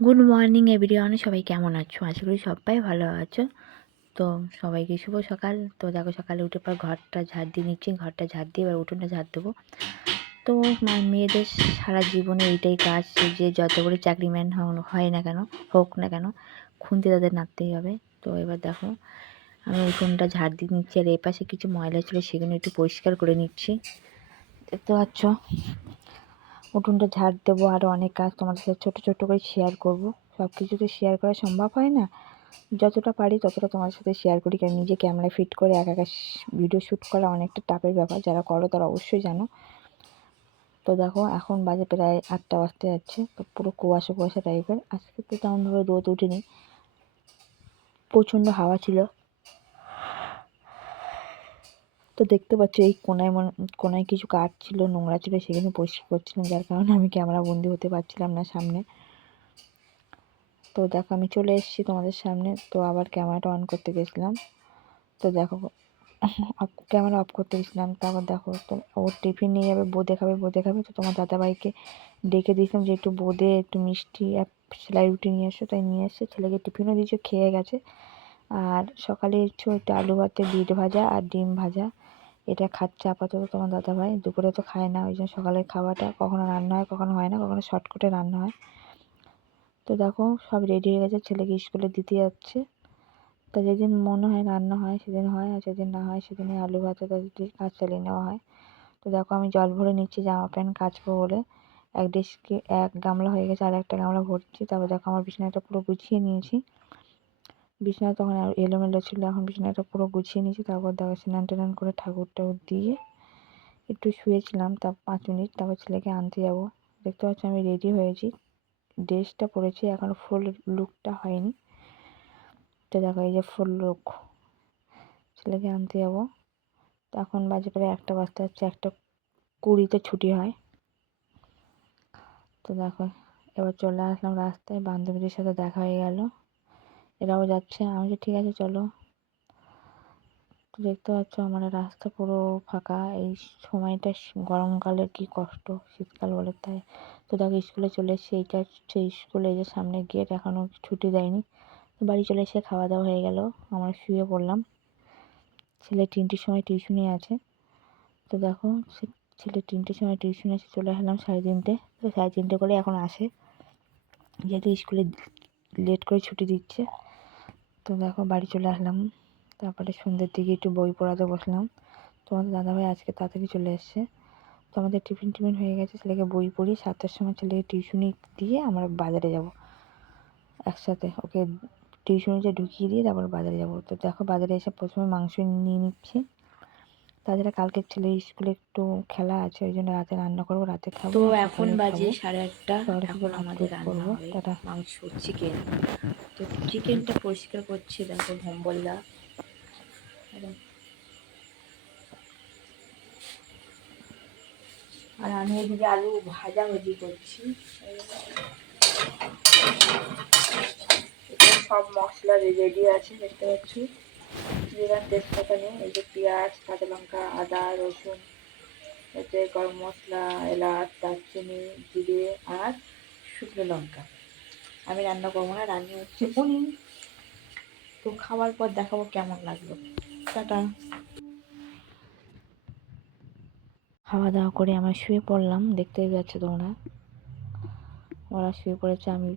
Good morning everyone, সবাই কেমন আছো? আশা করি সবাই ভালো আছো। তো সবাইকে শুভ সকাল। তো দেখো, সকালে উঠে পর ঘরটা ঝাড় দিয়ে নিচ্ছি। ঘরটা ঝাড় দিয়ে এবার উঠোনটা ঝাড় দেবো। তো মেয়েদের সারা জীবনে এইটাই কাজ, যে যত বড় চাকরিম্যান হয় না কেন, হোক না কেন, খুন্তি তাদের নাড়তেই হবে। তো এবার দেখো, আমি উঠোনটা ঝাড় দিয়ে নিচ্ছি, আর এপাশে কিছু ময়লা ছিল সেগুলো একটু পরিষ্কার করে নিচ্ছি। দেখতে পাচ্ছ, উঠোনটা ঝাড় দেবো, আরও অনেক কাজ তোমাদের সাথে ছোটো ছোটো করে শেয়ার করব। সব কিছু তো শেয়ার করা সম্ভব হয় না, যতটা পারি ততটা তোমাদের সাথে শেয়ার করি। কারণ নিজে ক্যামেরা ফিট করে একা একা ভিডিও শ্যুট করা অনেকটা টাফের ব্যাপার, যারা করো তারা অবশ্যই জানো। তো দেখো, এখন বাজে প্রায় 8টা বাজতে যাচ্ছে। তো পুরো কুয়াশা কুয়াশা টাইপের। আজকে তো তেমনভাবে রোদ ওঠেনি, প্রচণ্ড হাওয়া ছিল। তো দেখতে পাচ্ছ, এই কোনায় কিছু কাঠ ছিল, নোংরা ছিল, সেখানে পরিষ্কার করছিলাম, যার কারণে আমি ক্যামেরা বন্দি হতে পারছিলাম না সামনে। তো দেখো, আমি চলে এসেছি তোমাদের সামনে। তো আবার ক্যামেরাটা অন করতে গেছিলাম। তো দেখো, ক্যামেরা অফ করতে গেছিলাম। তারপর দেখো, তো ওর টিফিন নিয়ে যাবে, বোঁদে খাবে। তো তোমার দাদাভাইকে ডেকে দিয়েছিলাম যে একটু বোঁদে, একটু মিষ্টি আর সেলাই রুটি নিয়ে এসো। তাই নিয়ে এসছে। ছেলেকে টিফিনও দিয়েছে, খেয়ে গেছে। আর সকালে একটু আলু ভাতে বিট ভাজা আর ডিম ভাজা, এটা খাচ্ছে আপাতত তোমার দাদাভাই। দুপুরে তো খায় না, ওই জন্য সকালের খাওয়াটা কখনো রান্না হয়, কখনো হয় না, কখনো শর্টকাটে রান্না হয়। তো দেখো, সব রেডি হয়ে গেছে, ছেলেকে স্কুলে দিতে যাচ্ছে। তা যেদিন মনে হয় রান্না হয় সেদিন হয়, আর যেদিন না হয় সেদিন আলু ভাতে তাদের কাজ চালিয়ে নেওয়া হয়। তো দেখো, আমি জল ভরে নিচ্ছি জামা প্যান্ট কাচবো বলে। এক গামলা হয়ে গেছে, আর একটা গামলা ভরছি। তারপর দেখো, আমার বিছানাটা পুরো গুছিয়ে নিয়েছি। বিছানা তখন এলোমেলো ছিল, এখন বিছানাটা পুরো গুছিয়ে নিয়েছি। তারপর দেখো, স্নান টান করে ঠাকুর দিয়ে একটু শুয়েছিলাম, 5 মিনিট। তারপর ছেলেকে আনতে যাব। দেখতে পাচ্ছি আমি রেডি হয়েছি, ড্রেসটা পরেছি, এখনো ফুল লুকটা হয়নি। তো দেখো, এই যে ফুল লুক, ছেলেকে আনতে যাবো। এখন বাজে প্রায় 1টা বাজতে যাচ্ছে, 1:20 ছুটি হয়। তো দেখো, এবার চলে আসলাম রাস্তায়, বান্ধবীদের সাথে দেখা হয়ে গেল, এরাও যাচ্ছে। আমি যে ঠিক আছে চলো। তো দেখতে পাচ্ছ, আমার রাস্তা পুরো ফাঁকা। এই সময়টা গরমকালের কি কষ্ট, শীতকাল বলে তাই। তো দেখো, স্কুলে চলে এসেছি। এইটা হচ্ছে স্কুলে, যে সামনে গেট, এখনও ছুটি দেয়নি। বাড়ি চলে এসে খাওয়া দাওয়া হয়ে গেল, আমরা শুয়ে পড়লাম। ছেলে 3টের সময় টিউশনে আছে। তো দেখো, ছেলে 3টের সময় টিউশনে এসে চলে আসলাম 3:30। তো 3:30 করে এখন আসে, যেহেতু স্কুলে লেট করে ছুটি দিচ্ছে। তো দেখো, বাড়ি চলে আসলাম। তারপরে সন্ধ্যের দিকে একটু বই পড়াতে বসলাম। তোমাদের দাদাভাই আজকে তাড়াতাড়ি চলে এসছে। তো আমাদের টিফিন হয়ে গেছে, ছেলেকে বই পড়ি। 7টার সময় ছেলেকে টিউশনি দিয়ে আমরা বাজারে যাব একসাথে। ওকে টিউশনিতে ঢুকিয়ে দিয়ে তারপর বাজারে যাব। তো দেখো, বাজারে এসে প্রথমে মাংস নিয়ে নিচ্ছি। তাছাড়া কালকে ছেলের স্কুলে একটু খেলা আছে, ওই জন্য রাতে রান্না করবো, রাতে খাবো। তো আর এখন সকালেও বাজে খাবো। 8:30। সবার সাথে এখন ভাগ আমাদের যোগ রান্না করবো। হবে টাটা। মাংস, চিকেন। তো চিকেনটা পরিষ্কার করছি, দেখো ভম্বলদা। আর আমি এদিকে আলু ভাজাভাজি করছি। সব মশলা রেডি আছে, দেখতে পাচ্ছি। জিরা তেজপাতা নিয়ে, এই যে পেঁয়াজ, কাঁচা লঙ্কা, আদা, রসুন, এতে গরম মশলা, এলাচ, দারচিনি, জিরে আর শুকনো লঙ্কা। আমি রান্না করবো না, রান্না হচ্ছে উনি। তো খাওয়ার পর দেখাবো কেমন লাগলো। টাটা। খাওয়া দাওয়া করে আমরা শুয়ে পড়লাম, দেখতেই পাচ্ছ তোমরা। ওরা শুয়ে পড়েছে, আমি